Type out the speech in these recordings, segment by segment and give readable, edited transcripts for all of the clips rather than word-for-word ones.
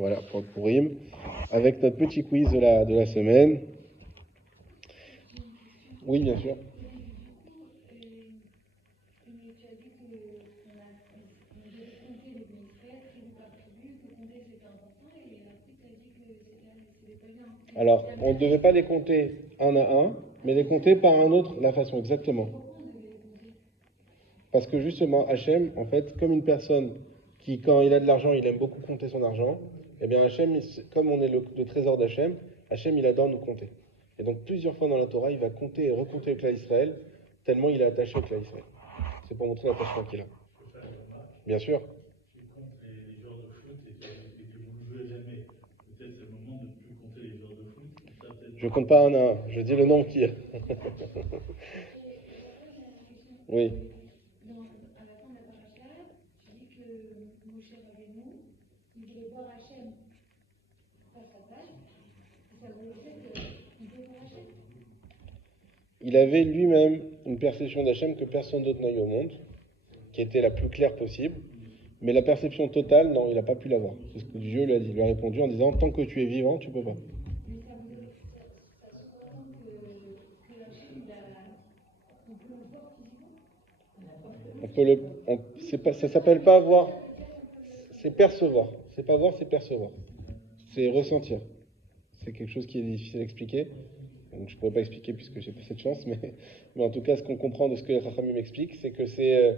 Voilà, pour Purim, avec notre petit quiz de la semaine. Oui, bien sûr. Alors, on ne devait pas les compter un à un, mais les compter par un autre, la façon, exactement. Parce que justement, Hachem, en fait, comme une personne qui, quand il a de l'argent, il aime beaucoup compter son argent, eh bien Hachem, comme on est le trésor d'Hachem, Hachem, il adore nous compter. Et donc, plusieurs fois dans la Torah, il va compter et recompter le clan Israël, tellement il est attaché au clan Israël. C'est pour montrer l'attachement qu'il a. Bien sûr. Tu comptes les joueurs de foot et que vous ne jouez jamais. Peut-être c'est le moment de ne plus compter les joueurs de foot. Je compte pas un à un, je dis le nombre qu'il y a. Oui. À la fin de la paracha, tu dis que Moshe Rabbeinu, il voulait voir Hachem face à face. Ça voulait dire qu'il voulait voir Hachem. Il avait lui-même une perception d'Hachem que personne d'autre n'a eu au monde, qui était la plus claire possible. Mais la perception totale, non, il n'a pas pu l'avoir. C'est ce que Dieu lui a dit. Il lui a répondu en disant, tant que tu es vivant, tu ne peux pas. Mais ça sous-entend que Hachem, on peut le voir physiquement. On peut ça s'appelle pas voir, c'est percevoir. C'est pas voir, c'est percevoir. C'est ressentir. C'est quelque chose qui est difficile à expliquer. Donc je ne pourrais pas expliquer puisque j'ai pas cette chance, mais en tout cas, ce qu'on comprend de ce que Rachamim m'explique, c'est que c'est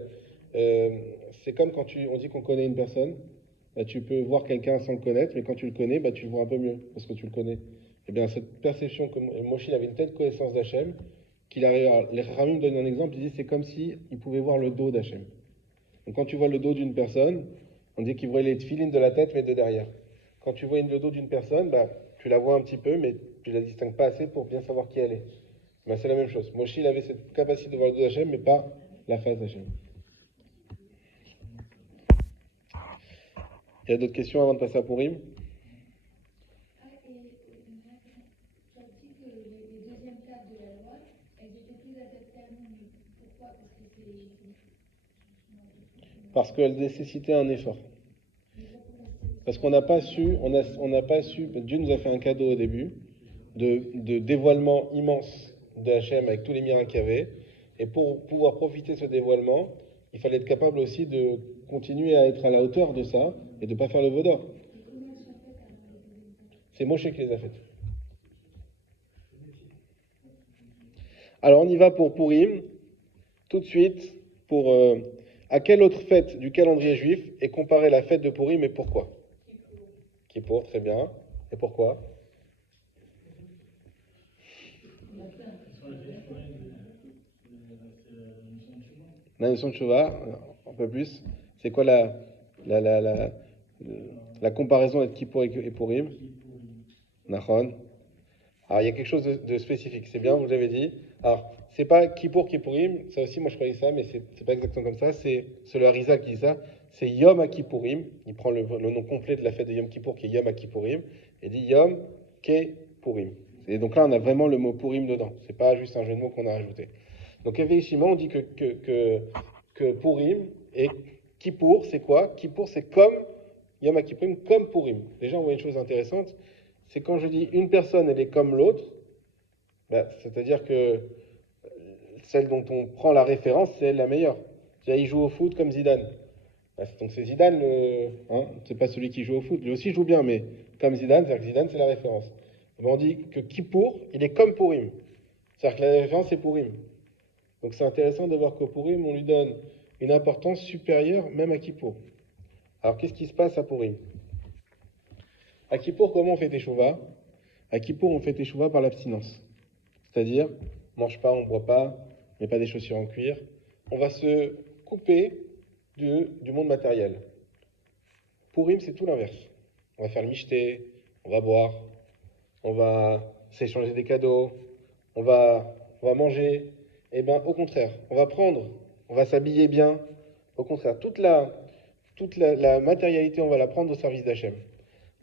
comme quand on dit qu'on connaît une personne, bah, tu peux voir quelqu'un sans le connaître, mais quand tu le connais, bah, tu le vois un peu mieux parce que tu le connais. Et bien cette perception que Moshe avait une telle connaissance d'Hachem qu'il arrive. Les Rachamim donnent un exemple, ils disent c'est comme si il pouvait voir le dos d'Hachem. Donc quand tu vois le dos d'une personne, on dit qu'il voit les tefilines de la tête mais de derrière. Quand tu vois le dos d'une personne, bah, tu la vois un petit peu, mais tu la distingues pas assez pour bien savoir qui elle est. Ben, c'est la même chose. Moshe, il avait cette capacité de voir le dos d'Hachem, mais pas la face d'Hachem. Il y a d'autres questions avant de passer à Purim? Tu as dit que les deuxièmes tables de la loi, elles étaient plus adaptées à nous. Mais pourquoi? Parce qu'elles nécessitaient un effort. Parce qu'on n'a pas su, Dieu nous a fait un cadeau au début, de dévoilement immense de Hachem avec tous les miracles qu'il y avait. Et pour pouvoir profiter de ce dévoilement, il fallait être capable aussi de continuer à être à la hauteur de ça et de ne pas faire le veau d'or. C'est Moshe qui les a faites. Alors on y va pour Purim, tout de suite, pour à quelle autre fête du calendrier juif est comparée la fête de Purim et pourquoi? Kippour, très bien. Et pourquoi? La notion de Shuvah, un peu plus. C'est quoi la comparaison entre Kippour et Purim? Nachon. Alors, il y a quelque chose de spécifique. C'est bien, vous l'avez dit. Alors, c'est pas Kippour, Kippourim. Ça aussi, moi, je croyais ça, mais c'est pas exactement comme ça. C'est le Harizal qui dit ça. C'est Yom HaKippourim. Il prend le nom complet de la fête de Yom Kippour, qui est Yom HaKippourim, et dit Yom Ke-Purim. Et donc là, on a vraiment le mot Purim dedans. C'est pas juste un jeu de mots qu'on a rajouté. Donc, effectivement, on dit que Purim et Kippour, c'est quoi? Kippour, c'est comme Yom HaKippourim, comme Purim. Déjà, on voit une chose intéressante. C'est quand je dis une personne, elle est comme l'autre, ben, c'est-à-dire que celle dont on prend la référence, c'est elle la meilleure. C'est-à-dire, il joue au foot comme Zidane. Ben, donc c'est Zidane, c'est pas celui qui joue au foot. Lui aussi joue bien, mais comme Zidane, c'est-à-dire que Zidane, c'est la référence. Ben, on dit que Kippour, il est comme Purim. C'est-à-dire que la référence, c'est Purim. Donc c'est intéressant de voir qu'au Purim, on lui donne une importance supérieure même à Kippour. Alors qu'est-ce qui se passe à Purim? À Kippour, comment on fait Teshuvah? À Kippour, on fait Teshuvah par l'abstinence. C'est-à-dire, on ne mange pas, on ne boit pas, on ne met pas des chaussures en cuir. On va se couper du monde matériel. Purim, c'est tout l'inverse. On va faire le michté, on va boire, on va s'échanger des cadeaux, on va manger. Eh bien, au contraire, on va prendre, on va s'habiller bien. Au contraire, toute la matérialité, on va la prendre au service d'Hachem.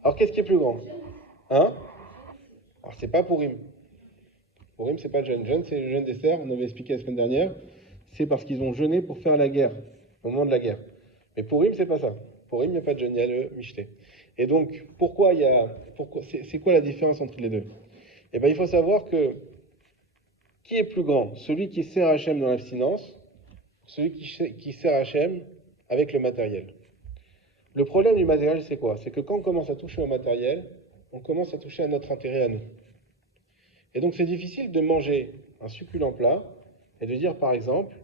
Alors, qu'est-ce qui est plus grand? Hein? Alors, c'est pas Purim. Purim, c'est pas le jeûne. Jeûne, c'est le jeûne d'Esther, on avait expliqué la semaine dernière. C'est parce qu'ils ont jeûné pour faire la guerre, au moment de la guerre. Mais Purim, c'est pas ça. Purim, il n'y a pas de jeûne, il y a le michté. Et donc, c'est quoi la différence entre les deux? Eh bien, il faut savoir que qui est plus grand? Celui qui sert Hachem dans l'abstinence, celui qui sert Hachem avec le matériel. Le problème du matériel, c'est quoi? C'est que quand on commence à toucher au matériel, on commence à toucher à notre intérêt à nous. Et donc, c'est difficile de manger un succulent plat et de dire, par exemple,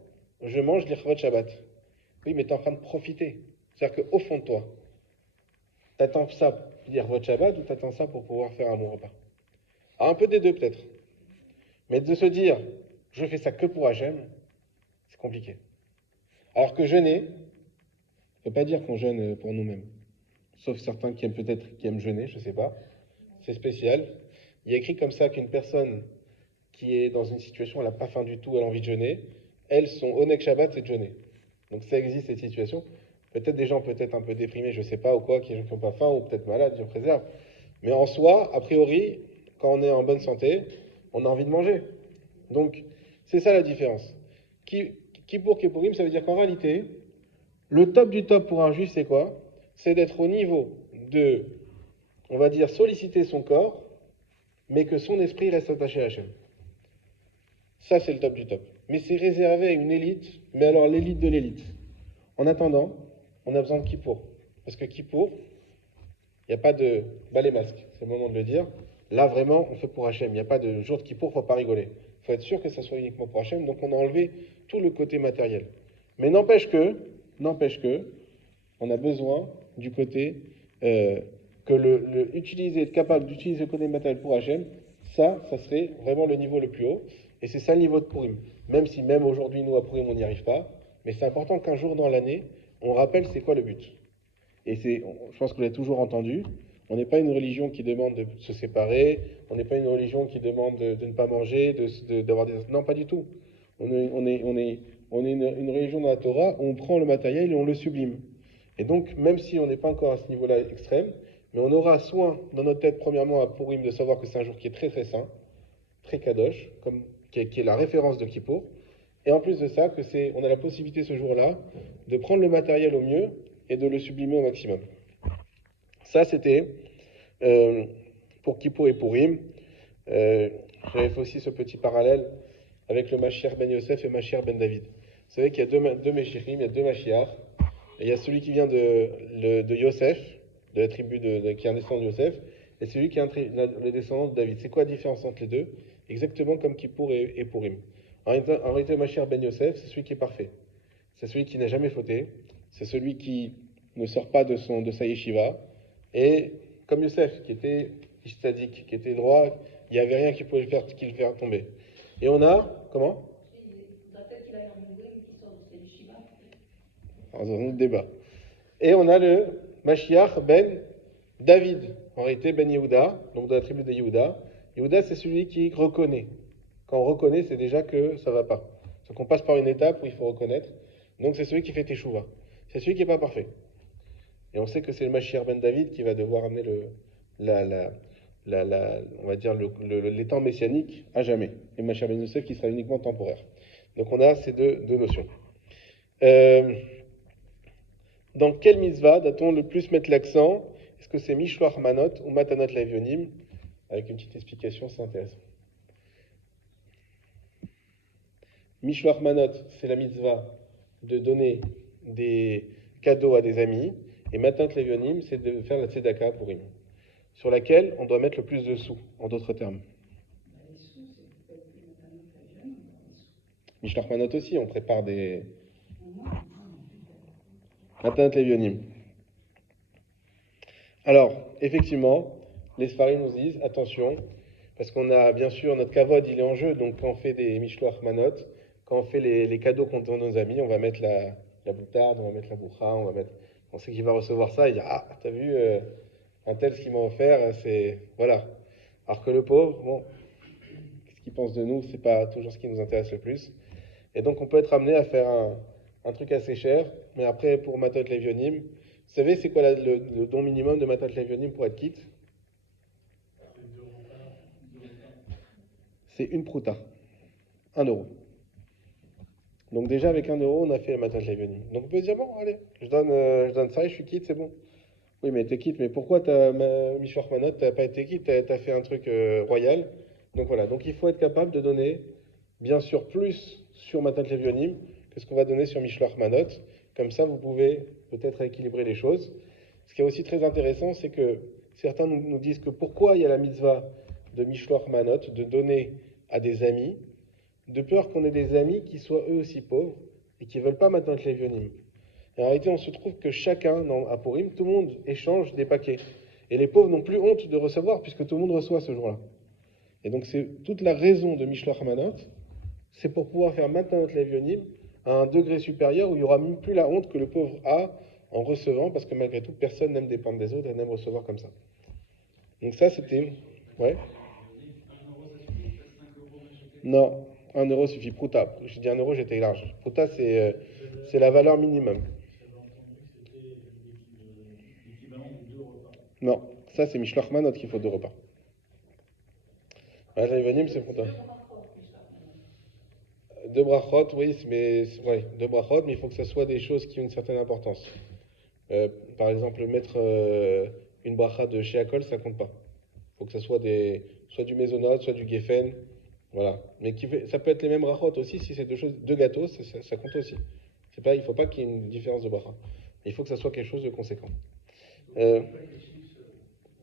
je mange l'Irchot Shabbat. Oui, mais tu es en train de profiter. C'est-à-dire qu'au fond de toi, tu attends ça pour l'Irchot Shabbat ou tu attends ça pour pouvoir faire un bon repas? Alors, un peu des deux, peut-être. Mais de se dire, je fais ça que pour Hachem, c'est compliqué. Alors que jeûner, on ne peut pas dire qu'on jeûne pour nous-mêmes. Sauf certains qui aiment jeûner, je ne sais pas. C'est spécial. Il y a écrit comme ça qu'une personne qui est dans une situation, elle n'a pas faim du tout, elle a envie de jeûner, son Onek Shabbat, c'est de jeûner. Donc ça existe, cette situation. Peut-être des gens peut-être un peu déprimés, je ne sais pas, ou quoi, qui n'ont pas faim, ou peut-être malades, Dieu préserve. Mais en soi, a priori, quand on est en bonne santé, on a envie de manger. Donc, c'est ça la différence. Kippourim, ça veut dire qu'en réalité, le top du top pour un juif, c'est quoi? C'est d'être au niveau de, on va dire, solliciter son corps, mais que son esprit reste attaché à Hachem. Ça, c'est le top du top. Mais c'est réservé à une élite, mais alors l'élite de l'élite. En attendant, on a besoin de Kippour. Parce que Kippour, il n'y a pas de balai masque, c'est le moment de le dire. Là, vraiment, on fait pour Hachem. Il n'y a pas de jour de Kippour, il ne faut pas rigoler. Il faut être sûr que ça soit uniquement pour Hachem. Donc, on a enlevé tout le côté matériel. Mais n'empêche que, on a besoin du côté être capable d'utiliser le côté matériel pour Hachem. Ça serait vraiment le niveau le plus haut. Et c'est ça le niveau de Purim. Même si même aujourd'hui, nous, à Purim, on n'y arrive pas. Mais c'est important qu'un jour dans l'année, on rappelle c'est quoi le but. Et je pense que vous l'avez toujours entendu, on n'est pas une religion qui demande de se séparer, on n'est pas une religion qui demande de ne pas manger, d'avoir des... Non, pas du tout. On est une religion dans la Torah où on prend le matériel et on le sublime. Et donc, même si on n'est pas encore à ce niveau-là extrême, mais on aura soin dans notre tête, premièrement, à Purim, de savoir que c'est un jour qui est très très saint, très kadosh, qui est la référence de Kippour. Et en plus de ça, on a la possibilité ce jour-là de prendre le matériel au mieux et de le sublimer au maximum. Ça, c'était pour Kippour et Purim. J'avais fait aussi ce petit parallèle avec le Mashiach ben Yosef et Mashiach ben David. Vous savez qu'il y a deux Meshiachim, il y a deux Mashiach. Il y a celui qui vient de Yosef, de la tribu qui est un descendant de Yosef, et celui qui est le descendant de David. C'est quoi la différence entre les deux? Exactement comme Kippour et Purim. En réalité, Mashiach ben Yosef, c'est celui qui est parfait. C'est celui qui n'a jamais fauté. C'est celui qui ne sort pas de sa yeshiva. Et comme Yosef, qui était tzaddik, qui était droit, il n'y avait rien qui pouvait le faire tomber. Et on a, comment? Il faudrait peut-être qu'il aille en Nouvelle et qu'il sorte de sa yeshiva. Alors, c'est un autre débat. Et on a le Mashiach ben David, en réalité ben Yehuda, donc de la tribu de Yehuda. Yehuda, c'est celui qui reconnaît. Quand on reconnaît, c'est déjà que ça ne va pas. Donc on passe par une étape où il faut reconnaître. Donc c'est celui qui fait Teshuvah. C'est celui qui n'est pas parfait. Et on sait que c'est le Mashiach ben David qui va devoir amener on va dire les temps messianiques à jamais. Et Mashiach ben Yosef qui sera uniquement temporaire. Donc on a ces deux notions. Dans quelle mitzvah doit-on le plus mettre l'accent? Est-ce que c'est Mishloach Manot ou Matanot Levionim? Avec une petite explication, c'est intéressant. Mishloach Manot, c'est la mitzvah de donner des cadeaux à des amis. Et Matanot Levionim, c'est de faire la tzedaka pour Purim, sur laquelle on doit mettre le plus de sous, en d'autres termes. Mishloach Manot aussi, on prépare des... Matanot Levionim. Alors, effectivement, les Sfarim nous disent, attention, parce qu'on a, bien sûr, notre kavod, il est en jeu, donc quand on fait des Mishloach Manot, quand on fait les cadeaux qu'on donne aux amis, on va mettre la boutarde, on va mettre la boucha, on sait qu'il va recevoir ça, il dit, ah, t'as vu, un tel, ce qu'il m'a offert, c'est, voilà. Alors que le pauvre, bon, ce qu'il pense de nous, c'est pas toujours ce qui nous intéresse le plus. Et donc, on peut être amené à faire un truc assez cher, mais après, pour Matot Levionim, vous savez, c'est quoi le don minimum de Matat Levionim pour être quitte? C'est une prouta. 1 euro. Donc déjà, avec 1 euro, on a fait la Matat Levionim. Donc on peut se dire, bon, allez, je donne ça et je suis quitte, c'est bon. Oui, mais t'es quitte, mais pourquoi Mishloach Manot, t'as pas été quitte, t'as fait un truc royal. Donc voilà, donc il faut être capable de donner, bien sûr, plus sur Matat Levionim que ce qu'on va donner sur Mishloach Manot. Comme ça, vous pouvez peut-être équilibrer les choses. Ce qui est aussi très intéressant, c'est que certains nous disent que pourquoi il y a la mitzvah de Mishloach Manot, de donner à des amis, de peur qu'on ait des amis qui soient eux aussi pauvres et qui ne veulent pas Matat Levionim. En réalité, on se trouve que chacun, à Purim, tout le monde échange des paquets. Et les pauvres n'ont plus honte de recevoir, puisque tout le monde reçoit ce jour-là. Et donc, c'est toute la raison de Mishloach Manot, c'est pour pouvoir faire Matanot Levionim à un degré supérieur où il n'y aura même plus la honte que le pauvre a en recevant, parce que malgré tout, personne n'aime dépendre des autres et n'aime recevoir comme ça. Donc ça, c'était... Ouais. Non, 1 euro suffit. Prouta. J'ai dit 1 euro, j'étais large. Prouta, c'est la valeur minimum. Non, ça c'est Mishloach Manot qu'il faut 2 repas. C'est Prouta. 2 brachot, oui, mais ouais, 2 brachot, mais il faut que ce soit des choses qui ont une certaine importance. Par exemple, mettre une bracha de Sheakol, ça compte pas. Il faut que ce soit soit du mezonot, soit du geffen, voilà. Mais ça peut être les mêmes brachot aussi, si c'est 2 gâteaux, ça compte aussi. Il ne faut pas qu'il y ait une différence de bracha. Il faut que ça soit quelque chose de conséquent.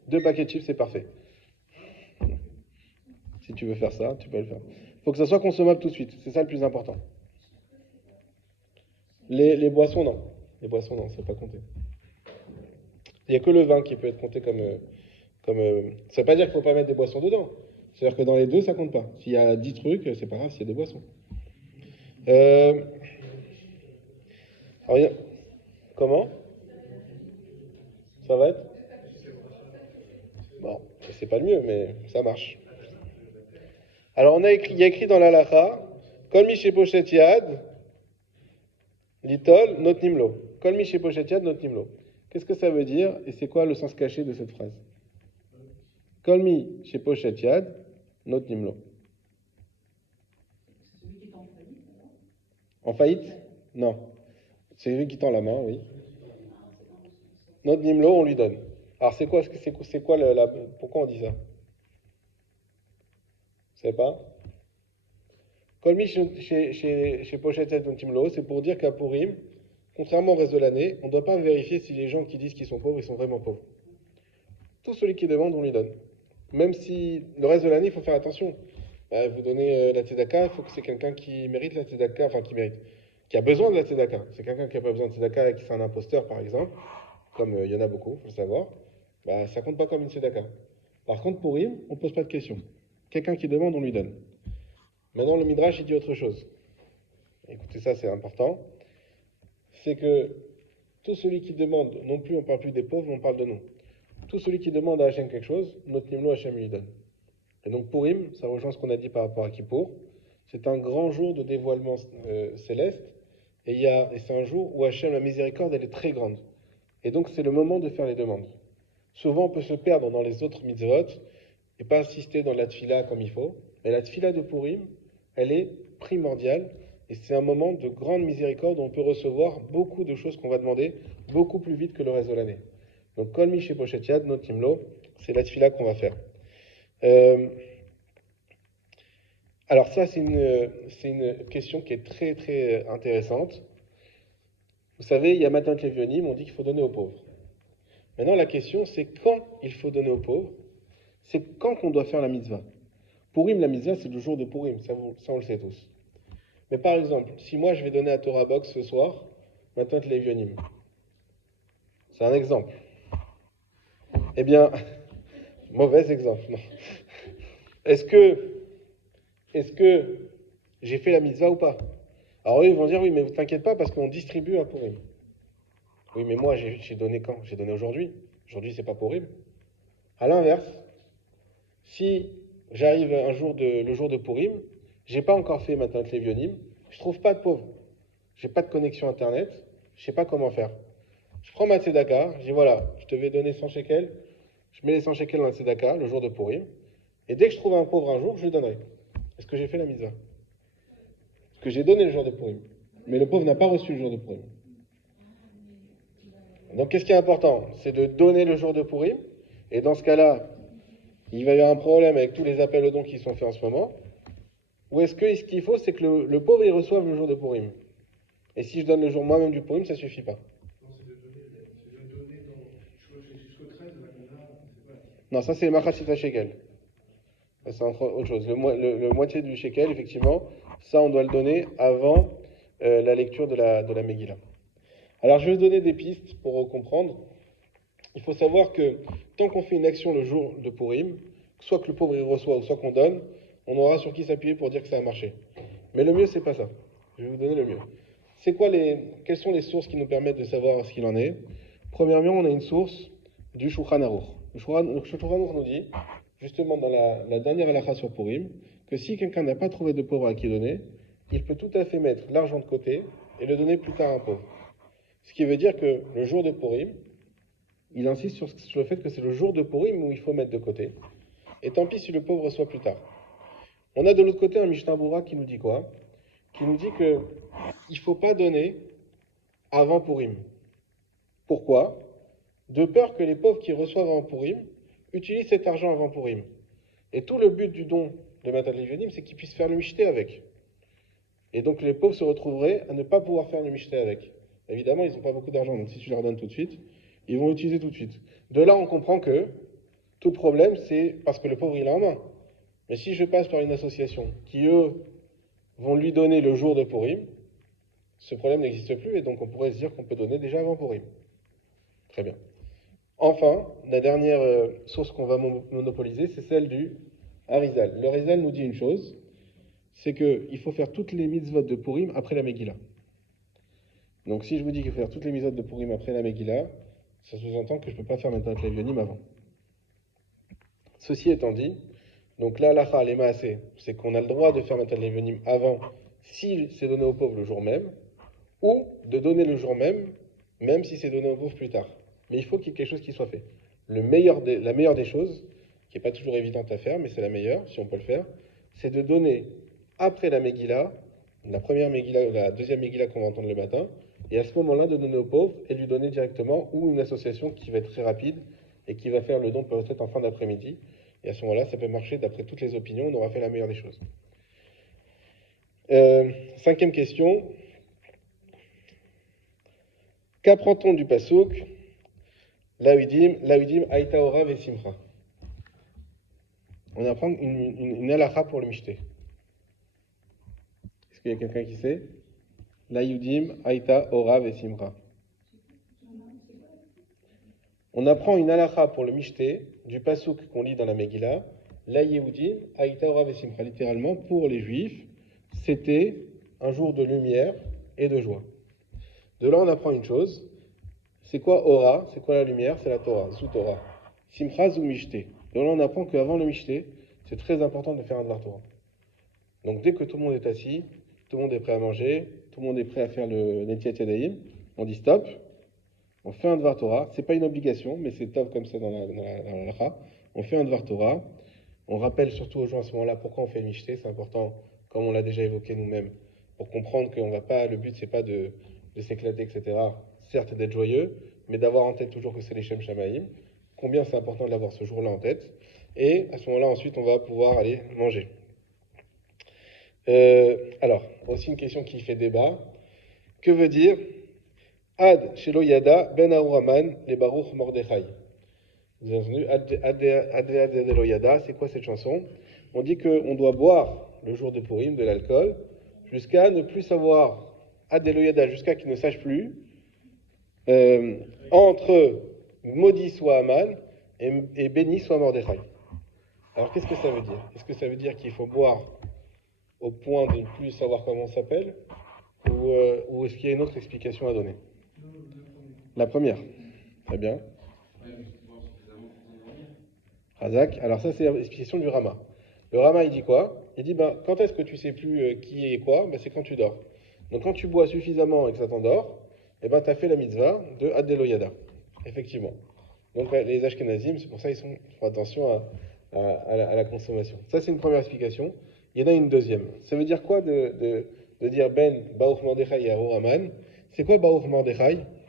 2 paquets de chips, c'est parfait. Si tu veux faire ça, tu peux le faire. Il faut que ça soit consommable tout de suite. C'est ça le plus important. Les boissons, non. Les boissons, non, c'est pas compté. Il n'y a que le vin qui peut être compté comme... ça ne veut pas dire qu'il ne faut pas mettre des boissons dedans. C'est-à-dire que dans les deux, ça compte pas. S'il y a 10 trucs, c'est pas grave s'il y a des boissons. Comment? Ça va être? Bon, c'est pas le mieux, mais ça marche. Alors, il y a écrit dans l'Halacha, Kol mi shepochet yad, litol, not nimlo. Kol mi shepochet yad, not nimlo. Qu'est-ce que ça veut dire et c'est quoi le sens caché de cette phrase? Kol mi shepochet yad, not nimlo. En faillite? Non. C'est lui qui tend la main, oui. Not nimlo, on lui donne. Alors, c'est quoi pourquoi on dit ça? Vous savez pas? Kolmi chez Pochetet Not Nimlo, c'est pour dire qu'à Purim, contrairement au reste de l'année, on ne doit pas vérifier si les gens qui disent qu'ils sont pauvres, ils sont vraiment pauvres. Tout celui qui demande, on lui donne. Même si le reste de l'année, il faut faire attention. Vous donnez la tzedaka, il faut que c'est quelqu'un qui mérite la tzedaka, enfin qui a besoin de la tzedaka. C'est quelqu'un qui n'a pas besoin de tzedaka et qui c'est un imposteur, par exemple, comme il y en a beaucoup, il faut le savoir. Ça compte pas comme une tzedaka. Par contre, pour Purim, on ne pose pas de questions. Quelqu'un qui demande, on lui donne. Maintenant, le Midrash, il dit autre chose. Écoutez, ça, c'est important. C'est que tout celui qui demande, non plus on ne parle plus des pauvres, on parle de nous. Tout celui qui demande à Hachem quelque chose, notre Nimlo, Hachem lui donne. Et donc, Purim, ça rejoint ce qu'on a dit par rapport à Kippour. C'est un grand jour de dévoilement céleste. Et c'est un jour où Hachem, la miséricorde, elle est très grande. Et donc, c'est le moment de faire les demandes. Souvent, on peut se perdre dans les autres mitzvot et pas insister dans la tfila comme il faut. Mais la tfila de Purim, elle est primordiale et c'est un moment de grande miséricorde où on peut recevoir beaucoup de choses qu'on va demander beaucoup plus vite que le reste de l'année. Donc, Kol mi shepochet yad not nimlo, c'est la tfila qu'on va faire. Alors ça, c'est une question qui est très très intéressante. Vous savez, il y a Matanot Levionim, on dit qu'il faut donner aux pauvres. Maintenant, la question, c'est quand il faut donner aux pauvres. C'est quand qu'on doit faire la mitzvah. Purim, la mitzvah, c'est le jour de Purim, ça on le sait tous. Mais par exemple, si moi je vais donner à Torah Box ce soir, Matanot Levionim, c'est un exemple. Eh bien, mauvais exemple, non. Est-ce que j'ai fait la mitzvah ou pas? Alors eux, ils vont dire, oui, mais t'inquiète pas, parce qu'on distribue à Purim. Oui, mais moi, j'ai donné quand? J'ai donné aujourd'hui. Aujourd'hui, c'est pas Purim. À l'inverse, si j'arrive le jour de Purim, j'ai pas encore fait Matanot Levionim, je trouve pas de pauvre. J'ai pas de connexion internet, je sais pas comment faire. Je prends ma tzedaka, je dis voilà, je te vais donner 100 shekels, je mets les 100 shekels dans la tzedaka le jour de Purim, et dès que je trouve un pauvre un jour, je lui donnerai. Est-ce que j'ai fait la mitzvah? Parce que j'ai donné le jour de Purim. Mais le pauvre n'a pas reçu le jour de Purim. Donc qu'est-ce qui est important? C'est de donner le jour de Purim. Et dans ce cas-là, il va y avoir un problème avec tous les appels aux dons qui sont faits en ce moment. Ou est-ce que ce qu'il faut, c'est que le pauvre, il reçoive le jour de Purim? Et si je donne le jour moi-même du Purim, ça suffit pas. Non, ça c'est Machatzit Shekel. Ça, c'est autre chose. Le moitié du shekel, effectivement, ça on doit le donner avant la lecture de la Megillah. Alors je vais vous donner des pistes pour comprendre. Il faut savoir que tant qu'on fait une action le jour de Purim, soit que le pauvre il reçoit ou soit qu'on donne, on aura sur qui s'appuyer pour dire que ça a marché. Mais le mieux, c'est pas ça. Je vais vous donner le mieux. Quelles sont les sources qui nous permettent de savoir ce qu'il en est? Premièrement, on a une source du Shulchan Aruch. Le Shulchan Aruch nous dit, justement dans la dernière halakha sur Purim, que si quelqu'un n'a pas trouvé de pauvre à qui donner, il peut tout à fait mettre l'argent de côté et le donner plus tard à un pauvre. Ce qui veut dire que le jour de Purim, il insiste sur le fait que c'est le jour de Purim où il faut mettre de côté. Et tant pis si le pauvre reçoit plus tard. On a de l'autre côté un Mishnah Berurah qui nous dit quoi? Qui nous dit que il ne faut pas donner avant Purim. Pourquoi? De peur que les pauvres qui reçoivent avant Purim utilisent cet argent avant Purim. Et tout le but du don de Matat Levionim, c'est qu'ils puissent faire le michté avec. Et donc les pauvres se retrouveraient à ne pas pouvoir faire le michté avec. Évidemment, ils n'ont pas beaucoup d'argent, donc si tu leur donnes tout de suite, ils vont l'utiliser tout de suite. De là, on comprend que tout problème, c'est parce que le pauvre, il a en main. Mais si je passe par une association qui, eux, vont lui donner le jour de Purim, ce problème n'existe plus et donc on pourrait se dire qu'on peut donner déjà avant Purim. Très bien. Enfin, la dernière source qu'on va monopoliser, c'est celle du Harizal. Le Harizal nous dit une chose, c'est qu'il faut faire toutes les mitzvot de Purim après la Megillah. Donc si je vous dis qu'il faut faire toutes les mitzvot de Purim après la Megillah, ça sous-entend que je ne peux pas faire Matat Levionim avant. Ceci étant dit, donc là, l'Acha, les Maaseh, c'est qu'on a le droit de faire Matat Levionim avant, si c'est donné au pauvre le jour même, ou de donner le jour même, même si c'est donné au pauvre plus tard. Mais il faut qu'il y ait quelque chose qui soit fait. La meilleure des choses, qui n'est pas toujours évidente à faire, mais c'est la meilleure, si on peut le faire, c'est de donner après la Megillah, la première Megillah ou la deuxième Megillah qu'on va entendre le matin, et à ce moment-là, de donner au pauvre et lui donner directement, ou une association qui va être très rapide et qui va faire le don peut-être en fin d'après-midi. Et à ce moment-là, ça peut marcher d'après toutes les opinions, on aura fait la meilleure des choses. Cinquième question. Qu'apprend-on du Pasuk Lahudim, Aïta Ora Vesimcha. On apprend une halakha pour le michté. Est-ce qu'il y a quelqu'un qui sait? Lahudim, Aïta Ora Vesimcha. On apprend une halakha pour le michté du Pasuk qu'on lit dans la Megillah. La Yehudim, Aïta Ora Vesimcha. Littéralement, pour les Juifs, c'était un jour de lumière et de joie. De là, on apprend une chose. C'est quoi Ora? C'est quoi la lumière? C'est la Torah, Zu Torah. Simcha Zu Mishté. De là, on apprend qu'avant le Mishté, c'est très important de faire un Dvar Torah. Donc, dès que tout le monde est assis, tout le monde est prêt à manger, tout le monde est prêt à faire le Netiat Yadayim, on dit stop, on fait un Dvar Torah. C'est pas une obligation, mais c'est top comme ça dans la halakha. On fait un Dvar Torah. On rappelle surtout aux gens à ce moment-là pourquoi on fait le Mishté. C'est important, comme on l'a déjà évoqué nous-mêmes, pour comprendre qu'on va pas, le but c'est pas de s'éclater, etc. Certes d'être joyeux, mais d'avoir en tête toujours que c'est les Shem Shamaïm. Combien c'est important de l'avoir ce jour-là en tête. Et à ce moment-là, ensuite, on va pouvoir aller manger. Alors, aussi une question qui fait débat. Que veut dire Ad Shelo Yada Ben Aouraman les Baruch Mordechai? Vous avez entendu Ad Shelo Yada, c'est quoi cette chanson? On dit qu'on doit boire le jour de Purim de l'alcool jusqu'à ne plus savoir Ad Shelo Yada, jusqu'à qu'il ne sache plus entre maudit soit Aman et béni soit Mordechai. Alors qu'est-ce que ça veut dire? Est-ce que ça veut dire qu'il faut boire au point de ne plus savoir comment on s'appelle ou est-ce qu'il y a une autre explication à donner? La première. Très bien. Razak. Alors ça c'est l'explication du Rama. Le Rama il dit quoi? Il dit quand est-ce que tu sais plus qui est quoi? C'est quand tu dors. Donc quand tu bois suffisamment et que ça t'endort, tu as fait la mitzvah de Adelo Yada. Effectivement. Donc les Ashkenazim, c'est pour ça ils font attention à la consommation. Ça c'est une première explication. Il y en a une deuxième. Ça veut dire quoi de dire Ben Baruch Mordechai et Arour Aman? C'est quoi Baruch Mordechai?